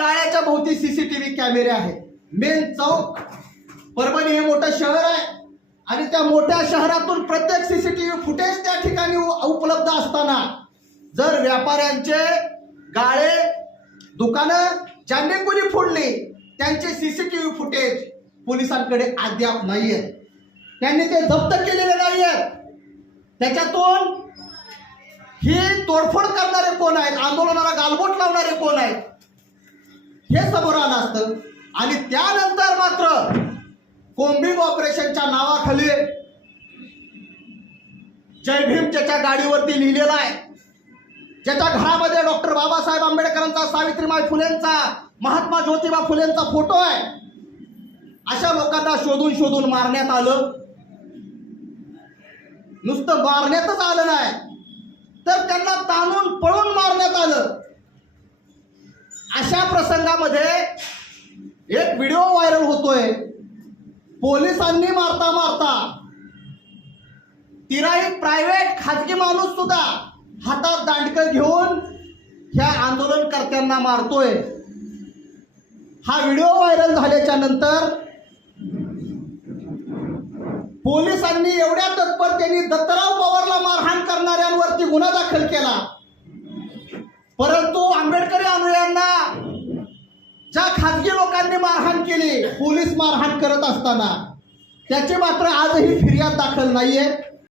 गाळ्याच्या भोवती सीसीटीव्ही कॅमेरे आहेत. मेन चौक परभणी हे मोठं शहर आहे आणि त्या मोठ्या शहरातून प्रत्येक सीसीटीव्ही फुटेज त्या ठिकाणी उपलब्ध असताना जर व्यापाऱ्यांचे गाळे दुकानं ज्यांनी कोणी फोडली त्यांचे सीसीटीव्ही फुटेज पोलिसांकडे अद्याप नाहीये, त्यांनी ते जप्त केलेले नाहीयेत. त्याच्यातून ही तोडफोड करणारे कोण आहेत, आंदोलनाला गालबोट लावणारे कोण आहेत हे समोर आलं असतं. आणि त्यानंतर मात्र कोम्बिंग ऑपरेशनच्या नावाखाली जय भीम ज्याच्या गाडीवरती लिहिलेला आहे, ज्याच्या घरामध्ये डॉक्टर बाबासाहेब आंबेडकरांचा, सावित्रीबाई फुलेंचा, महात्मा ज्योतिबा फुलेंचा फोटो आहे, अशा लोकांना शोधून शोधून मारण्यात आलं. नुसतं मारण्यातच आलं नाही तर त्यांना ताणून पळून मारण्यात आलं. अशा प्रसंगामध्ये एक व्हिडिओ व्हायरल होतोय. पोलिसांनी मारता मारता तिराही प्रायव्हेट खाजगी माणूस सुद्धा हातात दांडकं घेऊन ह्या आंदोलनकर्त्यांना मारतोय. हा व्हिडिओ व्हायरल झाल्याच्या नंतर पोलिसांनी एवढ्या तत्परतेने दत्तराव पवारला मारहाण करणाऱ्यांवरती गुन्हा दाखल केला. परंतु आंबेडकरी अनुयायांना ज्या खाजगी लोकांनी मारहाण केली, पोलीस मारहाण करत असताना त्याची मात्र आजही फिर्याद दाखल नाहीये.